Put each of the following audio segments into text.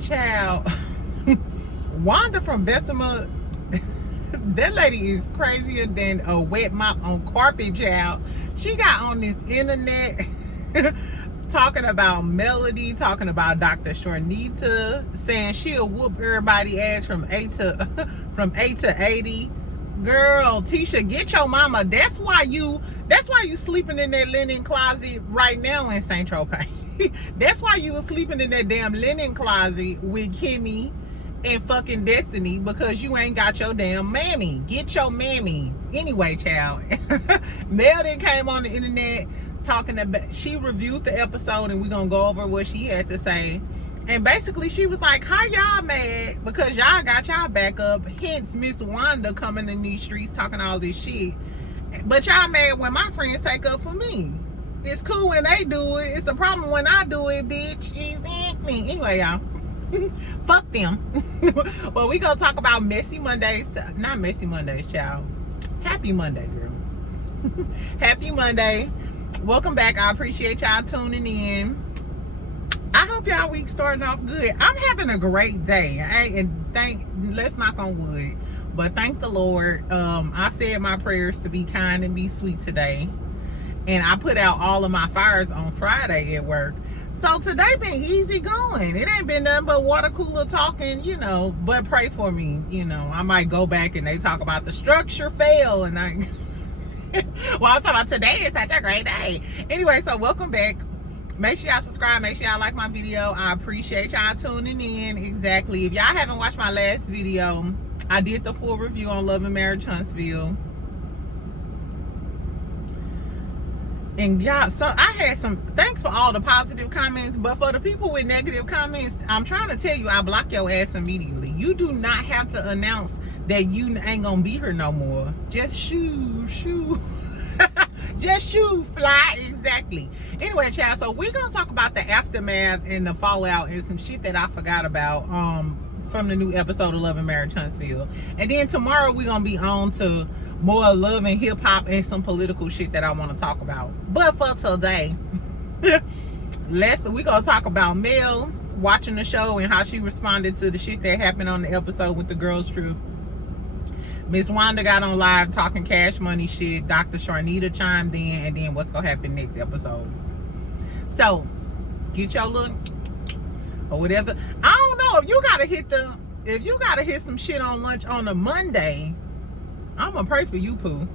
Child, Wanda from Bessemer, that lady is crazier than a wet mop on carpet, child. She got on this internet talking about Melody, talking about Dr. Chanita, saying she'll whoop everybody ass from A to 80. Girl, Tisha, get your mama. That's why you sleeping in that linen closet right now in St. Tropez. That's why you was sleeping in that damn linen closet with Kimmy and fucking Destiny, because you ain't got your damn mammy. Get your mammy. Anyway, child. Mel then came on the internet talking about, she reviewed the episode, and we're gonna go over what she had to say. And basically she was like, how y'all mad because y'all got y'all back up, hence Miss Wanda coming in these streets talking all this shit, but y'all mad when my friends take up for me. It's cool when they do it, it's a problem when I do it, bitch. Anyway, y'all, fuck them. Well, we gonna talk about messy Mondays. Not messy Mondays, child. Happy Monday, girl. Happy Monday. Welcome back. I appreciate y'all tuning in. I hope y'all week starting off good. I'm having a great day. Let's knock on wood, but thank the Lord. I said my prayers to be kind and be sweet today, and I put out all of my fires on Friday at work. So today been easy going. It ain't been nothing but water cooler talking, but pray for me. I might go back and they talk about the structure fail, and well, I'm talking about today is such a great day. Anyway, so welcome back. Make sure y'all subscribe. Make sure y'all like my video. I appreciate y'all tuning in. Exactly. If y'all haven't watched my last video, I did the full review on Love and Marriage Huntsville. And y'all, so I had some, thanks for all the positive comments, but for the people with negative comments, I'm trying to tell you, I block your ass immediately. You do not have to announce that you ain't gonna be here no more. Just shoo. Just shoo, fly. Exactly. Anyway, child, so we're gonna talk about the aftermath and the fallout and some shit that I forgot about from the new episode of Love and Marriage Huntsville. And then tomorrow we're gonna be on to more love and hip hop and some political shit that I want to talk about. But for today, we're gonna talk about Mel watching the show and how she responded to the shit that happened on the episode with the girls trip. Miss Wanda got on live talking cash money shit. Dr. Chanita chimed in, and then what's gonna happen next episode. So get your look or whatever. I don't know if you gotta hit some shit on lunch on a Monday. I'm gonna pray for you, Pooh.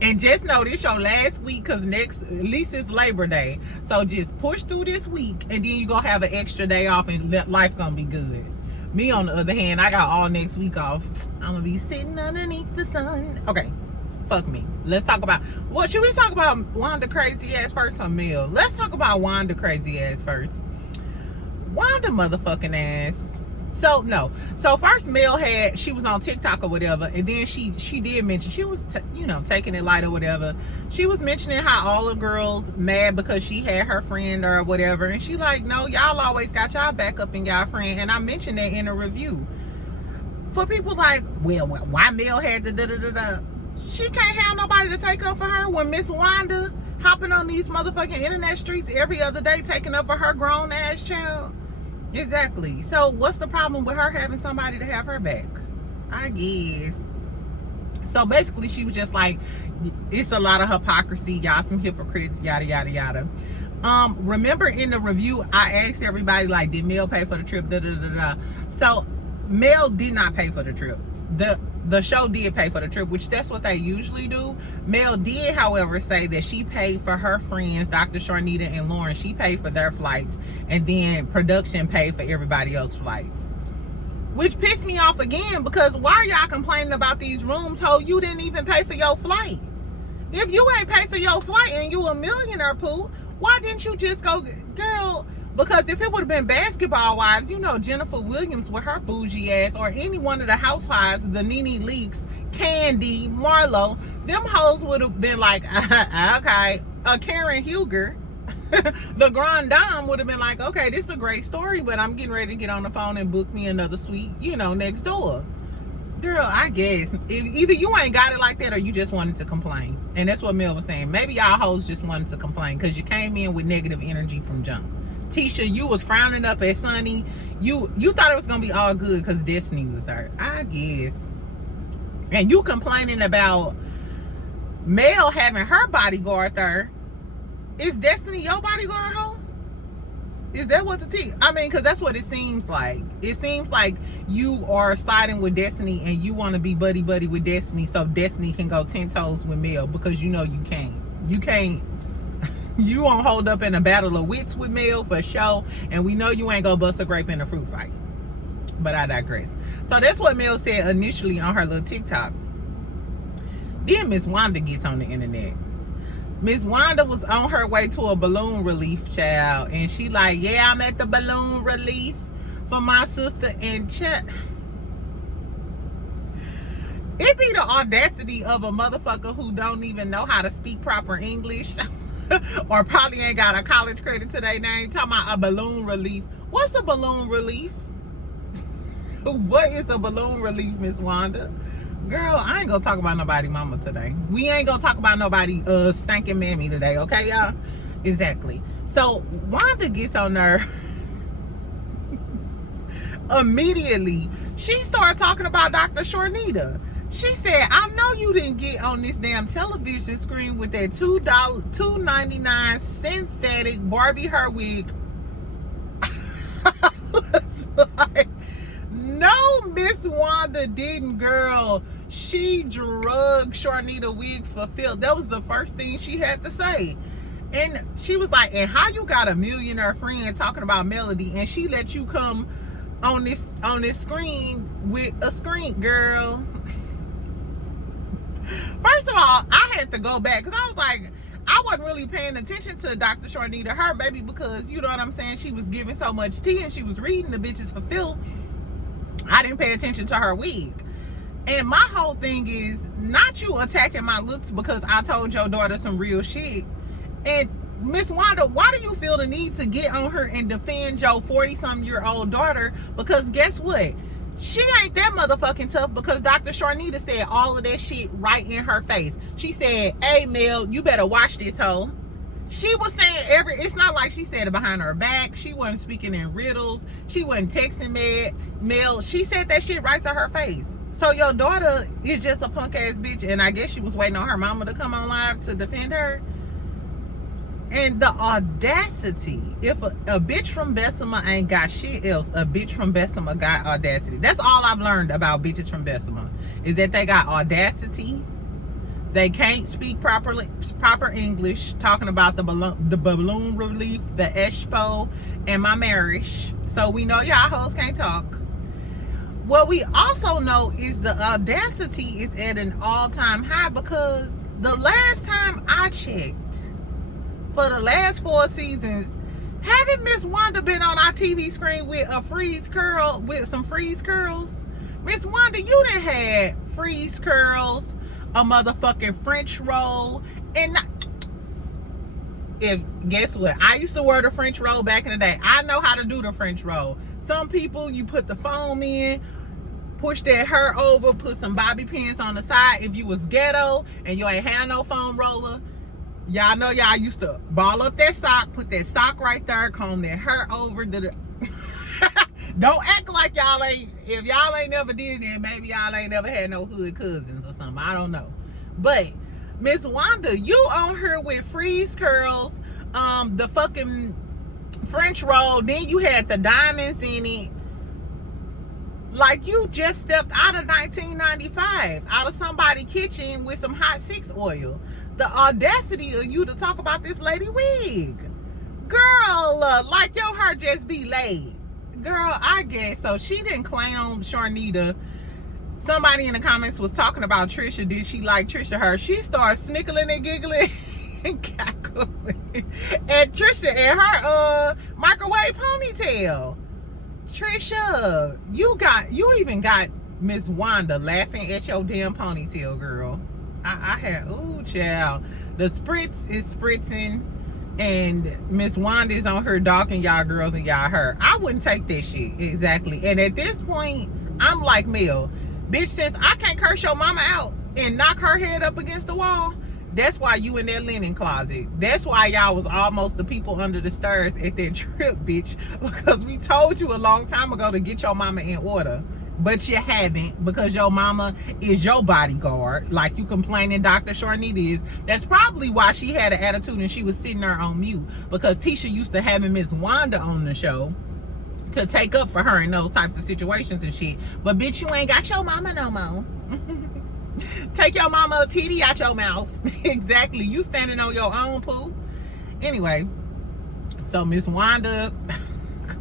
And just know this your last week, because at least it's Labor Day. So just push through this week, and then you gonna have an extra day off, and life gonna be good. Me, on the other hand, I got all next week off. I'm gonna be sitting underneath the sun. Okay, fuck me. Let's talk about, should we talk about Wanda crazy ass first or Mel? Let's talk about Wanda crazy ass first. Wanda motherfucking ass. So first Mel she was on TikTok or whatever, and then she did mention, she was taking it light or whatever. She was mentioning how all the girls mad because she had her friend or whatever, and she like, no, y'all always got y'all back up in y'all friend. And I mentioned that in a review. For people like, well, why Mel had the da-da-da-da? She can't have nobody to take up for her when Miss Wanda hopping on these motherfucking internet streets every other day taking up for her grown ass child. Exactly. So what's the problem with her having somebody to have her back? I guess. So basically she was just like, it's a lot of hypocrisy, y'all some hypocrites, yada yada yada. Remember in the review I asked everybody, like, did Mel pay for the trip? So Mel did not pay for the trip. The show did pay for the trip, which that's what they usually do. Mel did, however, say that she paid for her friends, Dr. Chanita and Lauren. She paid for their flights, and then production paid for everybody else's flights. Which pissed me off again, because why are y'all complaining about these rooms, ho? You didn't even pay for your flight. If you ain't pay for your flight and you a millionaire, Pooh, why didn't you just go, girl? Because if it would have been Basketball Wives, Jennifer Williams with her bougie ass, or any one of the housewives, the Nene Leakes, Candy, Marlo, them hoes would have been like, okay. Karen Huger, the Grand Dame, would have been like, okay, this is a great story, but I'm getting ready to get on the phone and book me another suite, next door. Girl, I guess either you ain't got it like that, or you just wanted to complain. And that's what Mel was saying. Maybe y'all hoes just wanted to complain because you came in with negative energy from jump. Tisha, you was frowning up at Sonny. You thought it was gonna be all good because Destiny was there, I guess. And you complaining about Mel having her bodyguard there. Is Destiny your bodyguard, hoe? Is that what the tea? I mean, because that's what it seems like. It seems like you are siding with Destiny and you want to be buddy with Destiny so Destiny can go 10 toes with Mel, because you know you can't. You can't. You won't hold up in a battle of wits with Mel for sure, and we know you ain't gonna bust a grape in a fruit fight. But I digress. So that's what Mel said initially on her little TikTok. Then Miss Wanda gets on the internet. Miss Wanda was on her way to a balloon relief, child, and she like, yeah, I'm at the balloon relief for my sister and it be the audacity of a motherfucker who don't even know how to speak proper English or probably ain't got a college credit to their name talking about a balloon relief. What's a balloon relief? What is a balloon relief, Miss Wanda? Girl, I ain't gonna talk about nobody mama today. We ain't gonna talk about nobody stinking mammy today, okay, y'all? Exactly. So Wanda gets on there immediately. She started talking about Dr. Chanita. She said, I know you didn't get on this damn television screen with that $2.99 synthetic Barbie hair wig. I was like, no, Miss Wanda didn't, girl. She drugged Chanita wig for filth. That was the first thing she had to say. And she was like, and how you got a millionaire friend talking about Melody and she let you come on this screen with a screen, girl. First of all, I had to go back because I was like, I wasn't really paying attention to Dr. Chanita, her baby, because you know what I'm saying, she was giving so much tea and she was reading the bitches for filth. I didn't pay attention to her wig. And my whole thing is not you attacking my looks because I told your daughter some real shit. And Miss Wanda, why do you feel the need to get on her and defend your 40-some-year-old daughter? Because guess what? She ain't that motherfucking tough, because Dr. Chanita said all of that shit right in her face. She said, hey, Mel, you better watch this hoe. She was saying it's not like she said it behind her back. She wasn't speaking in riddles. She wasn't texting Mel. She said that shit right to her face. So your daughter is just a punk ass bitch, and I guess she was waiting on her mama to come on live to defend her. And the audacity, if a bitch from Bessemer ain't got shit else, a bitch from Bessemer got audacity. That's all I've learned about bitches from Bessemer, is that they got audacity. They can't speak proper English, talking about the balloon relief, the expo, and my marriage. So we know y'all hoes can't talk. What we also know is the audacity is at an all-time high, because the last time I checked, for the last 4 seasons, haven't Miss Wanda been on our TV screen with a freeze curl, with some freeze curls? Miss Wanda, you done had freeze curls, a motherfucking French roll, and guess what? I used to wear the French roll back in the day. I know how to do the French roll. Some people, you put the foam in, push that hair over, put some bobby pins on the side. If you was ghetto and you ain't had no foam roller, y'all know y'all used to ball up that sock, put that sock right there, comb that hair over. Don't act like y'all ain't, if y'all ain't never did it, then maybe y'all ain't never had no hood cousins or something. I don't know. But Miss Wanda, you on her with freeze curls, the fucking French roll, then you had the diamonds in it. Like you just stepped out of 1995, out of somebody's kitchen with some hot 6 oil. The audacity of you to talk about this lady wig. Girl, like your hair just be laid. Girl, I guess so. She didn't clown Chanita. Somebody in the comments was talking about Trisha. Did she like Trisha hair? She started snickling and giggling and cackling. And Trisha and her microwave ponytail. Trisha, you even got Miss Wanda laughing at your damn ponytail, girl. I had, ooh, child. The spritz is spritzing, and Miss Wanda is on her docking y'all girls and y'all hair. I wouldn't take that shit. Exactly. And at this point, I'm like Mel. Bitch, since I can't curse your mama out and knock her head up against the wall, That's why you in that linen closet. That's why y'all was almost the people under the stairs at that trip, bitch. Because we told you a long time ago to get your mama in order. But you haven't, because your mama is your bodyguard. Like you complaining Dr. Chanita is. That's probably why she had an attitude and she was sitting there on mute. Because Tisha used to having Miss Wanda on the show to take up for her in those types of situations and shit. But bitch, you ain't got your mama no more. Take your mama a TD out your mouth. Exactly. You standing on your own poo. Anyway, so Miss Wanda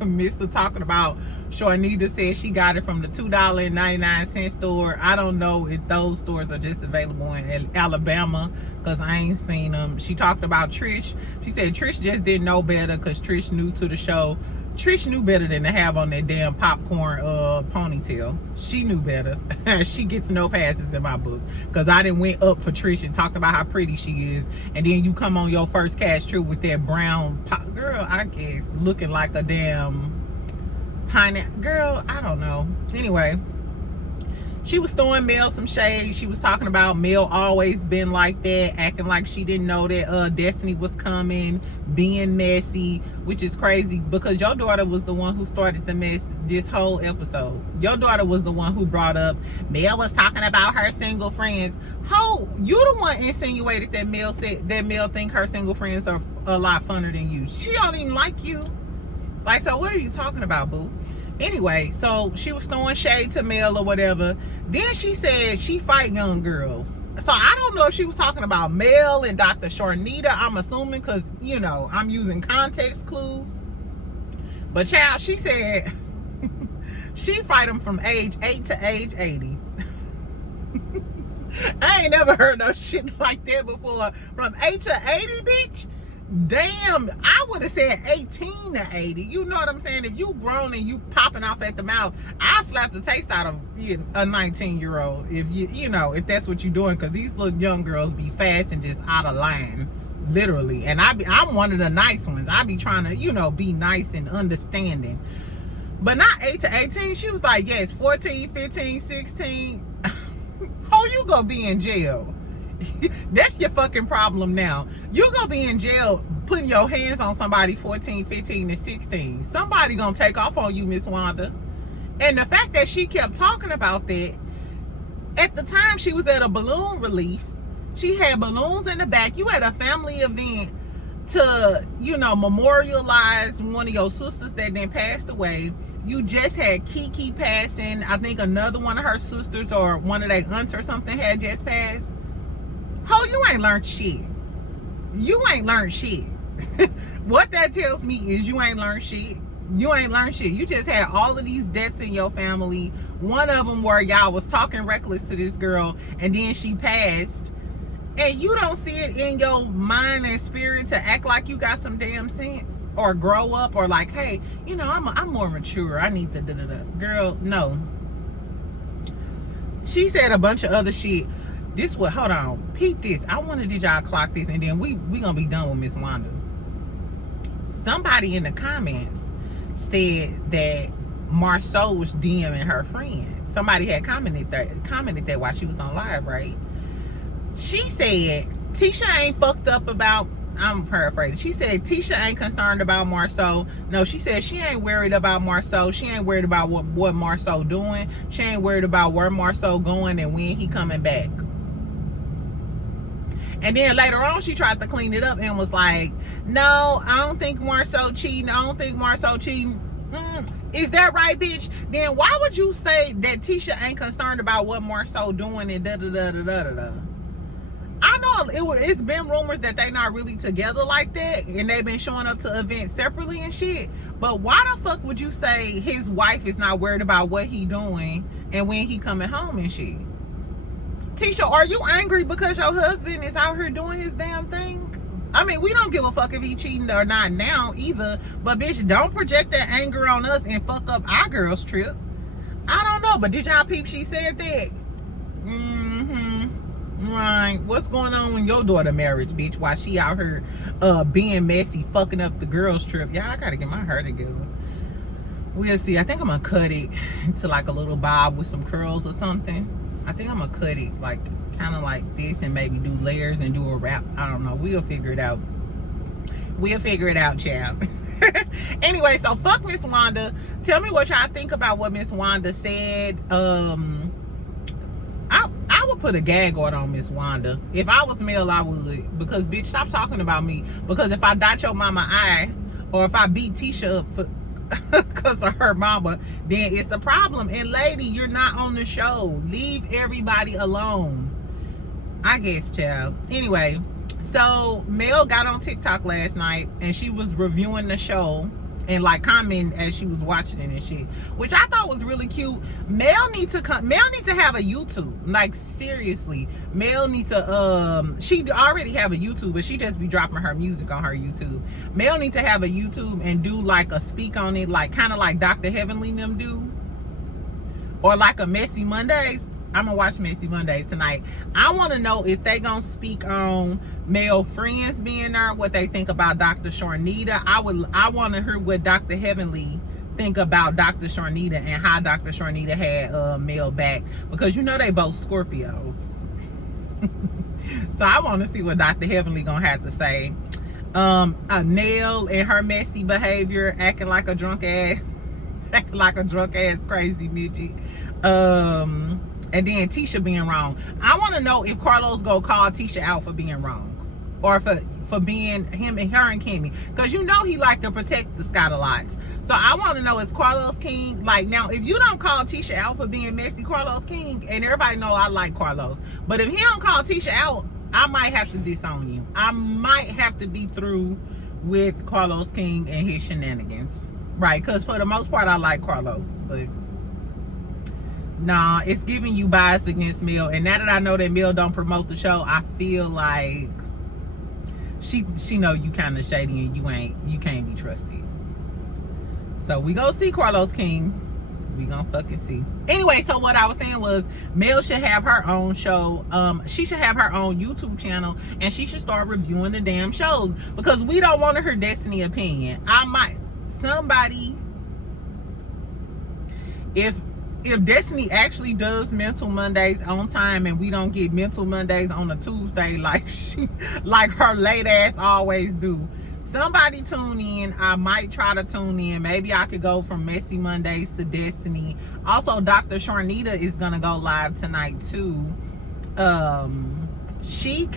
missed the talking about Chanita said she got it from the $2.99 store. I don't know if those stores are just available in Alabama because I ain't seen them. She talked about Trish. She said Trish just didn't know better because Trish new to the show. Trish knew better than to have on that damn popcorn ponytail. She knew better. She gets no passes in my book. Because I done went up for Trish and talked about how pretty she is. And then you come on your first cast trip with that brown pop. Girl, I guess, looking like a damn pineapple. Girl, I don't know. Anyway, she was throwing Mel some shade. She was talking about Mel always been like that, acting like she didn't know that Destiny was coming, being messy, which is crazy because your daughter was the one who started the mess this whole episode. Your daughter was the one who brought up Mel was talking about her single friends. How you the one insinuated that Mel said that Mel think her single friends are a lot funner than you. She don't even like you. Like, so what are you talking about, boo? Anyway, so she was throwing shade to Mel or whatever. Then she said she fight young girls. So I don't know if she was talking about Mel and Dr. Chanita. I'm assuming because, you know, I'm using context clues. But child, she said she fight them from age 8 to age 80. I ain't never heard no shit like that before. From 8 to 80, bitch? Damn, I would have said 18 to 80. You know what I'm saying? If you grown and you popping off at the mouth, I'll slap the taste out of a 19-year-old if you know, if that's what you're doing, because these little young girls be fast and just out of line, literally. And I'm one of the nice ones. I be trying to, you know, be nice and understanding. But not 8 to 18. She was like, yes, 14, 15, 16. How you gonna be in jail? That's your fucking problem now. You gonna be in jail putting your hands on somebody 14, 15, and 16. Somebody gonna take off on you, Miss Wanda. And the fact that she kept talking about that, at the time she was at a balloon relief. She had balloons in the back. You had a family event to, you know, memorialize one of your sisters that then passed away. You just had Kiki passing. I think another one of her sisters or one of their aunts or something had just passed. Oh, you ain't learned shit. You ain't learned shit. What that tells me is you ain't learned shit. You ain't learned shit. You just had all of these deaths in your family. One of them where y'all was talking reckless to this girl and then she passed. And you don't see it in your mind and spirit to act like you got some damn sense or grow up or like, hey, you know, I'm more mature. I need to da-da-da. Girl, no. She said a bunch of other shit. This what, hold on, peep this. I wanted y'all clock this and then we gonna be done with Miss Wanda. Somebody in the comments said that Marceau was DMing her friend. Somebody had commented that while she was on live, right? She said Tisha ain't fucked up about, I'm paraphrasing. She said Tisha ain't concerned about Marceau. No, she said she ain't worried about Marceau. She ain't worried about what Marceau doing. She ain't worried about where Marceau going and when he coming back. And then later on, she tried to clean it up and was like, no, I don't think Marceau cheating. I don't think Marceau cheating. Is that right, bitch? Then why would you say that Tisha ain't concerned about what Marceau doing and da-da-da-da-da-da-da? I know it's been rumors that they not really together like that and they've been showing up to events separately and shit. But why the fuck would you say his wife is not worried about what he doing and when he coming home and shit? Tisha, are you angry because your husband is out here doing his damn thing? I mean, we don't give a fuck if he cheating or not now either. But bitch, don't project that anger on us and fuck up our girl's trip. I don't know, but did y'all peep she said that? Right. What's going on in your daughter marriage, bitch? While she out here being messy, fucking up the girl's trip. Yeah, I gotta get my hair together. We'll see. I think I'm gonna cut it to like a little bob with some curls or something. I think I'm gonna cut it like kind of like this and maybe do layers and do a wrap. I don't know. We'll figure it out. We'll figure it out, child. Anyway, so fuck Miss Wanda. Tell me what y'all think about what Miss Wanda said. I would put a gag order on Miss Wanda. If I was male, I would. Because, bitch, stop talking about me. Because if I dot your mama eye, or if I beat Tisha up for because of her mama, then it's a problem. And lady, you're not on the show. Leave everybody alone. I guess, child. Anyway, so Mel got on TikTok last night and she was reviewing the show and like commenting as she was watching it and shit, which I thought was really cute. Mel needs to have a YouTube. Like, seriously, Mel needs to she already have a YouTube, but she just be dropping her music on her YouTube. Mel needs to have a YouTube and do like a speak on it, like kind of like Dr. Heavenly and them do, or like a Messy Mondays. I'm gonna watch Messy Mondays tonight. I want to know if they gonna speak on male friends being there, what they think about Dr. Chanita. I want to hear what Dr. Heavenly think about Dr. Chanita and how Dr. Chanita had Mel back, because you know they both Scorpios. So I want to see what Dr. Heavenly gonna have to say. Nell and her messy behavior, acting like a drunk ass crazy midget. And then Tisha being wrong. I want to know if Carlos go call Tisha out for being wrong, or for being her and Kimmy, because you know he like to protect the Scott-a-lots. So I want to know, is Carlos King, like, now if you don't call Tisha out for being messy, Carlos King, and everybody know I like Carlos, but if he don't call Tisha out, I might have to disown you. I might have to be through with Carlos King and his shenanigans, right? Because for the most part I like Carlos, but nah, it's giving you bias against Mel. And now that I know that Mel don't promote the show, I feel like she know you kind of shady and you can't be trusted. So we gonna see Carlos King. We gonna fucking see. Anyway, so what I was saying was Mel should have her own show. She should have her own YouTube channel, and she should start reviewing the damn shows, because we don't want to hear Destiny opinion. If Destiny actually does Mental Mondays on time and we don't get Mental Mondays on a Tuesday like her late ass always do, somebody tune in. I might try to tune in. Maybe I could go from Messy Mondays to Destiny. Also, Dr. Chanita is gonna go live tonight too. She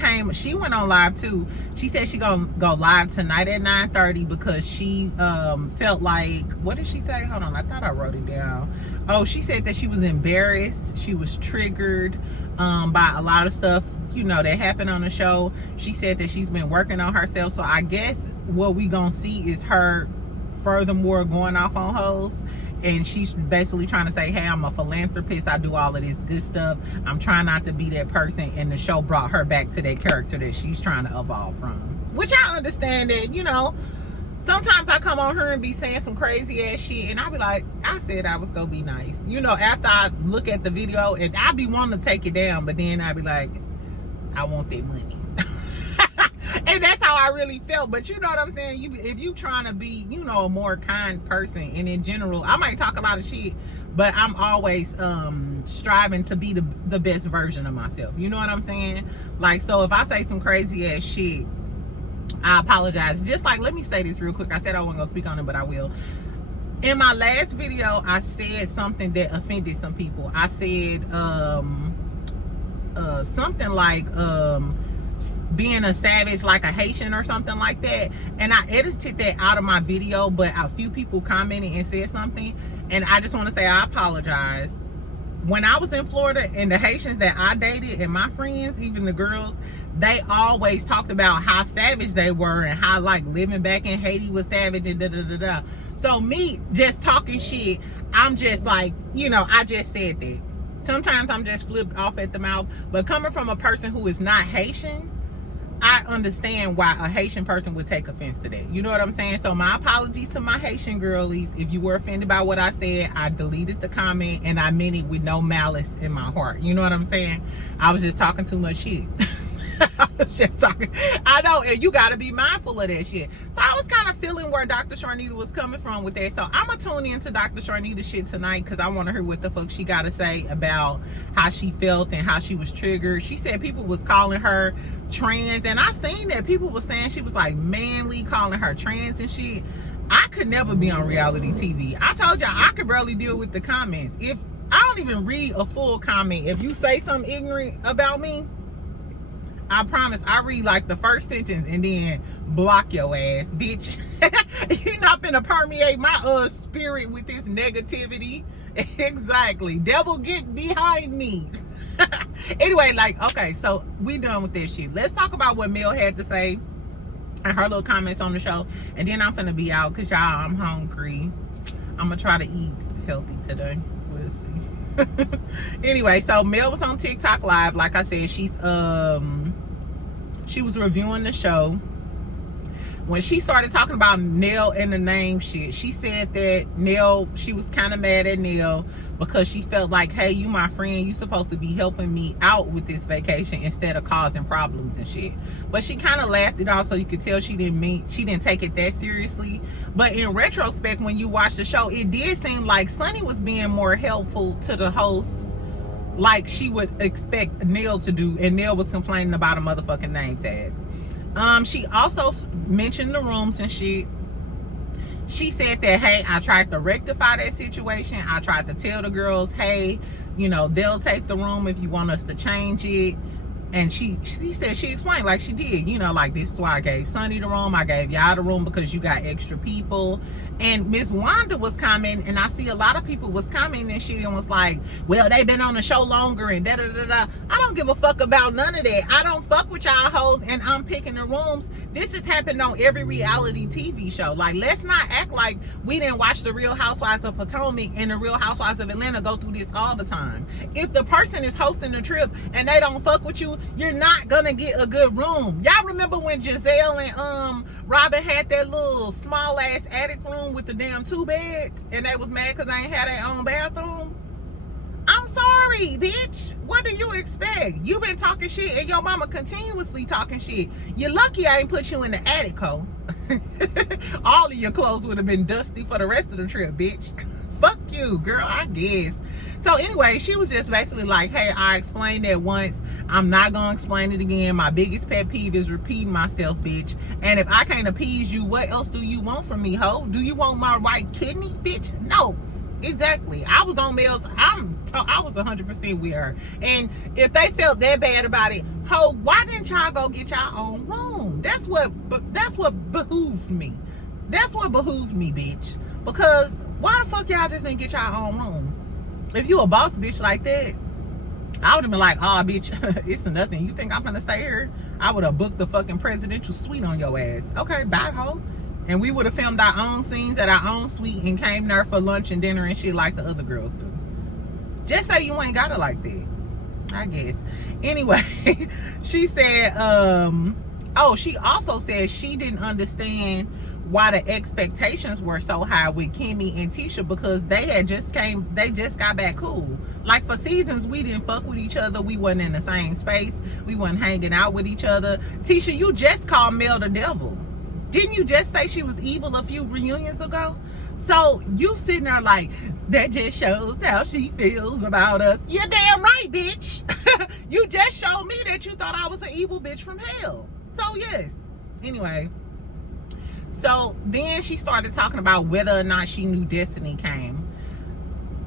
went on live too. She said she gonna go live tonight at 9:30 because she felt like, what did she say? Hold on, I thought I wrote it down. Oh, she said that she was embarrassed. She was triggered by a lot of stuff, you know, that happened on the show. She said that she's been working on herself. So I guess what we gonna see is her furthermore going off on hoes. And she's basically trying to say, hey, I'm a philanthropist. I do all of this good stuff. I'm trying not to be that person. And the show brought her back to that character that she's trying to evolve from. Which I understand that, you know, sometimes I come on her and be saying some crazy ass shit. And I'll be like, I said I was going to be nice. You know, after I look at the video, and I be wanting to take it down. But then I be like, I want that money. And that's how I really felt. But you know what I'm saying? If you trying to be, you know, a more kind person, and in general, I might talk a lot of shit, but I'm always striving to be the best version of myself. You know what I'm saying? Like, so if I say some crazy ass shit, I apologize. Just like, let me say this real quick. I said I wasn't gonna speak on it, but I will. In my last video, I said something that offended some people. I said something like being a savage like a Haitian or something like that, and I edited that out of my video, but a few people commented and said something, and I just want to say I apologize. When I was in Florida, and the Haitians that I dated and my friends, even the girls, they always talked about how savage they were and how like living back in Haiti was savage and da da da da. So me just talking shit, I'm just like, you know, I just said that. Sometimes I'm just flipped off at the mouth, but coming from a person who is not Haitian, I understand why a Haitian person would take offense to that. You know what I'm saying? So my apologies to my Haitian girlies. If you were offended by what I said, I deleted the comment and I meant it with no malice in my heart. You know what I'm saying? I was just talking too much shit. Just talking. I know, and you gotta be mindful of that shit. So I was kind of feeling where Dr. Sharnita was coming from with that. So I'm gonna tune into Dr. Sharnita shit tonight because I want to hear what the fuck she gotta say about how she felt and how she was triggered. She said people was calling her trans, and I seen that people was saying she was like manly, calling her trans and shit. I could never be on reality TV. I told y'all I could barely deal with the comments. If I don't even read a full comment, if you say something ignorant about me, I promise I read like the first sentence and then block your ass, bitch. You're not finna permeate my spirit with this negativity. Exactly. Devil, get behind me. Anyway, like, okay, so we done with this shit. Let's talk about what Mel had to say and her little comments on the show. And then I'm finna be out because y'all, I'm hungry. I'm gonna try to eat healthy today. We'll see. Anyway, so Mel was on TikTok live. Like I said, she was reviewing the show. When she started talking about Nell and the name shit, she said that Nell, she was kind of mad at Nell because she felt like, hey, you my friend, you supposed to be helping me out with this vacation instead of causing problems and shit. But she kind of laughed it off, so you could tell she didn't take it that seriously. But in retrospect, when you watch the show, it did seem like Sonny was being more helpful to the host, like she would expect Nell to do, and Nell was complaining about a motherfucking name tag. She also mentioned the rooms and shit. She said that, hey, I tried to rectify that situation. I tried to tell the girls, hey, you know, they'll take the room if you want us to change it. And she said, she explained like she did, you know, like, this is why I gave Sonny the room. I gave y'all the room because you got extra people. And Miss Wanda was commenting, and I see a lot of people was commenting and shit and was like, well, they been on the show longer and da-da-da-da. I don't give a fuck about none of that. I don't fuck with y'all hoes, and I'm picking the rooms. This has happened on every reality TV show. Like, let's not act like we didn't watch the Real Housewives of Potomac and the Real Housewives of Atlanta go through this all the time. If the person is hosting the trip and they don't fuck with you, you're not gonna get a good room. Y'all remember when Giselle and Robin had that little small ass attic room with the damn 2 beds and they was mad because they ain't had their own bathroom? I'm sorry, bitch. What do you expect? You been talking shit and your mama continuously talking shit. You're lucky I ain't put you in the attic, ho. All of your clothes would have been dusty for the rest of the trip, bitch. Fuck you, girl, I guess. So anyway, she was just basically like, hey, I explained that once. I'm not gonna explain it again. My biggest pet peeve is repeating myself, bitch. And if I can't appease you, what else do you want from me, ho? Do you want my right kidney, bitch? No. Exactly. I was on Mel's. I was 100% with her. And if they felt that bad about it, ho, why didn't y'all go get y'all own room? That's what behooved me. That's what behooved me, bitch. Because why the fuck y'all just didn't get y'all own room? If you a boss bitch like that, I would have been like, oh, bitch, it's nothing. You think I'm gonna stay here? I would have booked the fucking presidential suite on your ass. Okay, bye, ho. And we would have filmed our own scenes at our own suite and came there for lunch and dinner and shit like the other girls do. Just say you ain't got it like that, I guess. Anyway, she said, she also said she didn't understand why the expectations were so high with Kimmy and Tisha because they just got back cool. Like, for seasons, we didn't fuck with each other. We wasn't in the same space. We wasn't hanging out with each other. Tisha, you just called Mel the devil. Didn't you just say she was evil a few reunions ago? So you sitting there like, that just shows how she feels about us. You're damn right, bitch. You just showed me that you thought I was an evil bitch from hell. So yes. Anyway. So then she started talking about whether or not she knew Destiny came.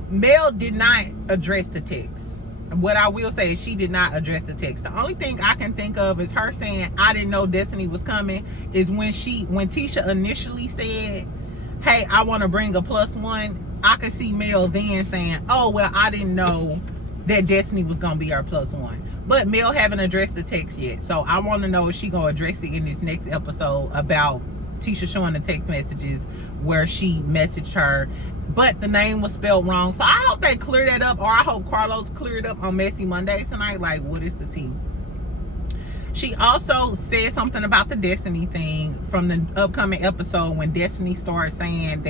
Mel did not address the text. What I will say is she did not address the text. The only thing I can think of is her saying, I didn't know Destiny was coming, is when Tisha initially said, hey, I want to bring a +1. I could see Mel then saying, oh, well, I didn't know that Destiny was going to be our +1. But Mel haven't addressed the text yet. So I want to know if she going to address it in this next episode about Tisha showing the text messages where she messaged her, but the name was spelled wrong. So I hope they clear that up, or I hope Carlos cleared up on Messy Mondays tonight. Like, what is the tea? She also said something about the Destiny thing from the upcoming episode when Destiny started saying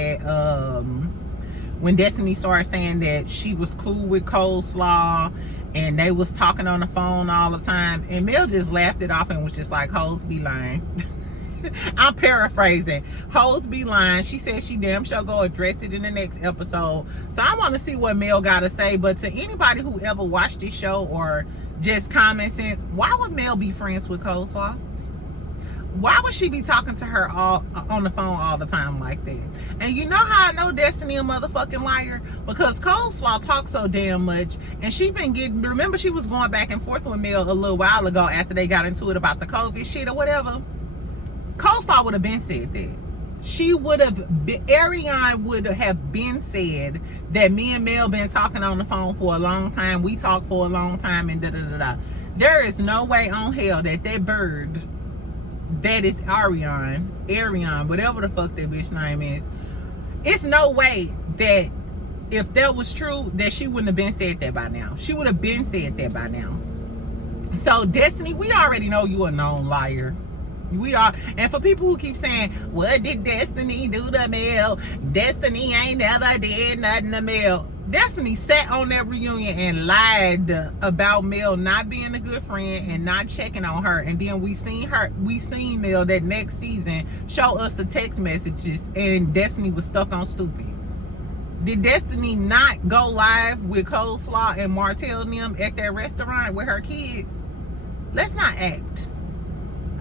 that she was cool with coleslaw and they was talking on the phone all the time, and Mel just laughed it off and was just like, hoes be lying. I'm paraphrasing. Hoes be lying. She said she damn sure go address it in the next episode. So I want to see what Mel got to say. But to anybody who ever watched this show or just common sense, why would Mel be friends with Coleslaw? Why would she be talking to her all on the phone all the time like that? And you know how I know Destiny a motherfucking liar? Because Coleslaw talks so damn much, and she been getting, remember she was going back and forth with Mel a little while ago after they got into it about the COVID shit or whatever. Coleslaw would have been said that. She would have been, Ariane would have been said that me and Mel been talking on the phone for a long time. We talked for a long time and da-da-da-da. There is no way on hell that bird, that is Ariane, whatever the fuck that bitch name is, it's no way that if that was true, that she wouldn't have been said that by now. She would have been said that by now. So Destiny, we already know you a known liar. We are. And for people who keep saying, what did Destiny do to Mel? Destiny ain't never did nothing to Mel. Destiny sat on that reunion and lied about Mel not being a good friend and not checking on her. And then we seen Mel that next season show us the text messages, and Destiny was stuck on stupid. Did Destiny not go live with Coleslaw and Martell and them at that restaurant with her kids? Let's not act.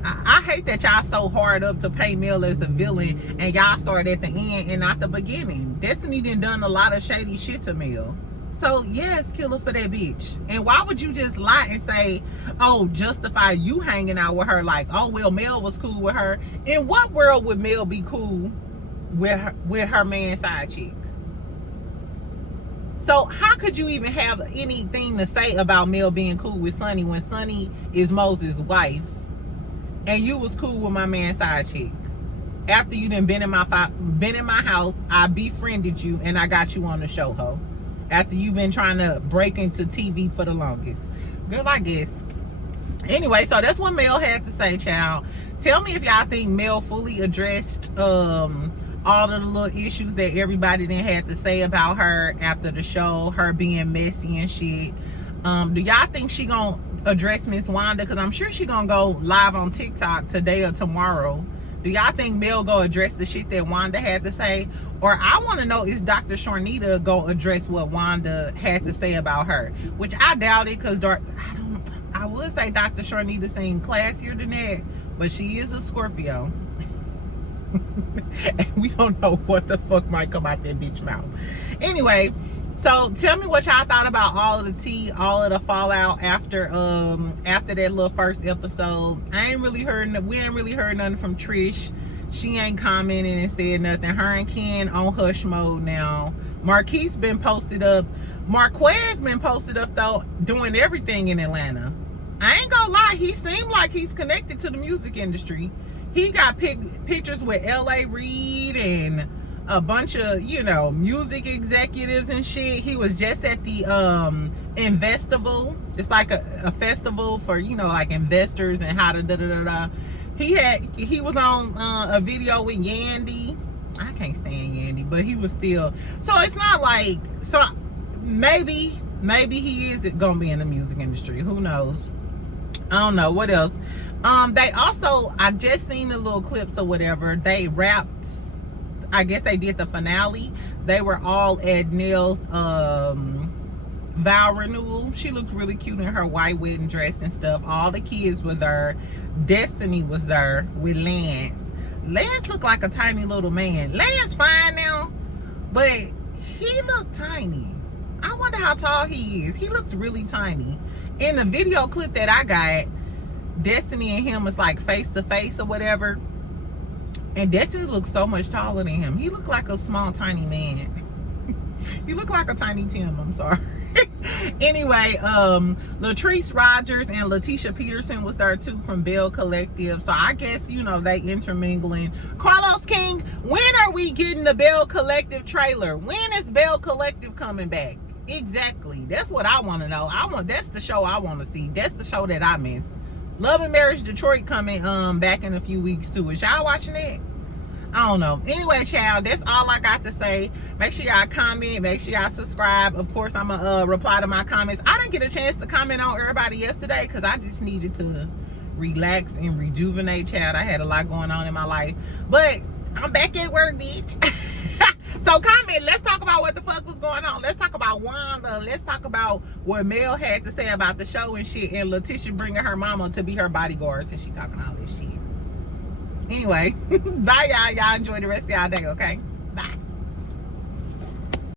I hate that y'all so hard up to paint Mel as a villain, and y'all start at the end and not the beginning. Destiny done a lot of shady shit to Mel. So yes, kill her for that bitch. And why would you just lie and say, oh, justify you hanging out with her like, oh well, Mel was cool with her? In what world would Mel be cool with her man side chick? So how could you even have anything to say about Mel being cool with Sonny when Sonny is Moses' wife? And you was cool with my man side chick. After you done been in my house, I befriended you and I got you on the show, ho. After you been trying to break into TV for the longest. Girl, I guess. Anyway, so that's what Mel had to say, child. Tell me if y'all think Mel fully addressed all of the little issues that everybody then had to say about her after the show, her being messy and shit. Do y'all think she gonna address Miss Wanda? Because I'm sure she gonna go live on TikTok today or tomorrow. Do y'all think Mel go address the shit that Wanda had to say? Or I want to know, is Dr. Chanita go address what Wanda had to say about her? Which I doubt it, because I would say Dr. Chanita seemed classier than that, but she is a Scorpio. And we don't know what the fuck might come out that bitch mouth. Anyway, so tell me what y'all thought about all of the tea, all of the fallout after that little first episode. We ain't really heard nothing from Trish. She ain't commented and said nothing. Her and Ken on hush mode now. Marquise been posted up. Marquez been posted up though, doing everything in Atlanta. I ain't gonna lie, he seemed like he's connected to the music industry. He got pictures with L.A. Reid and a bunch of, music executives and shit. He was just at the Investival. It's like a festival for, like investors and how to da-da-da-da. He was on a video with Yandy. I can't stand Yandy, but he was still. So it's not like, so maybe he is gonna be in the music industry. Who knows? I don't know. What else? They also, I just seen the little clips or whatever. They wrapped, I guess they did the finale. They were all at Nell's vow renewal. She looked really cute in her white wedding dress and stuff. All the kids were there. Destiny was there with Lance. Lance looked like a tiny little man. Lance fine now, but he looked tiny. I wonder how tall he is. He looked really tiny. In the video clip that I got, Destiny and him was like face to face or whatever. And Destiny looks so much taller than him. He looked like a small, tiny man. He looked like a tiny Tim, I'm sorry. Anyway, Latrice Rogers and Letitia Peterson was there too from Bell Collective. So I guess, they intermingling. Carlos King, when are we getting the Bell Collective trailer? When is Bell Collective coming back? Exactly. That's what I want to know. That's the show I want to see. That's the show that I miss. Love and Marriage Detroit coming back in a few weeks too. Is y'all watching it? I don't know. Anyway, child, that's all I got to say. Make sure y'all comment. Make sure y'all subscribe. Of course, I'm going to reply to my comments. I didn't get a chance to comment on everybody yesterday because I just needed to relax and rejuvenate, child. I had a lot going on in my life. But I'm back at work, bitch. So comment. Let's talk about what the fuck was going on. Let's talk about Wanda. Let's talk about what Mel had to say about the show and shit. And Letitia bringing her mama to be her bodyguard since she talking all this shit. Anyway, bye y'all. Y'all enjoy the rest of y'all day, okay?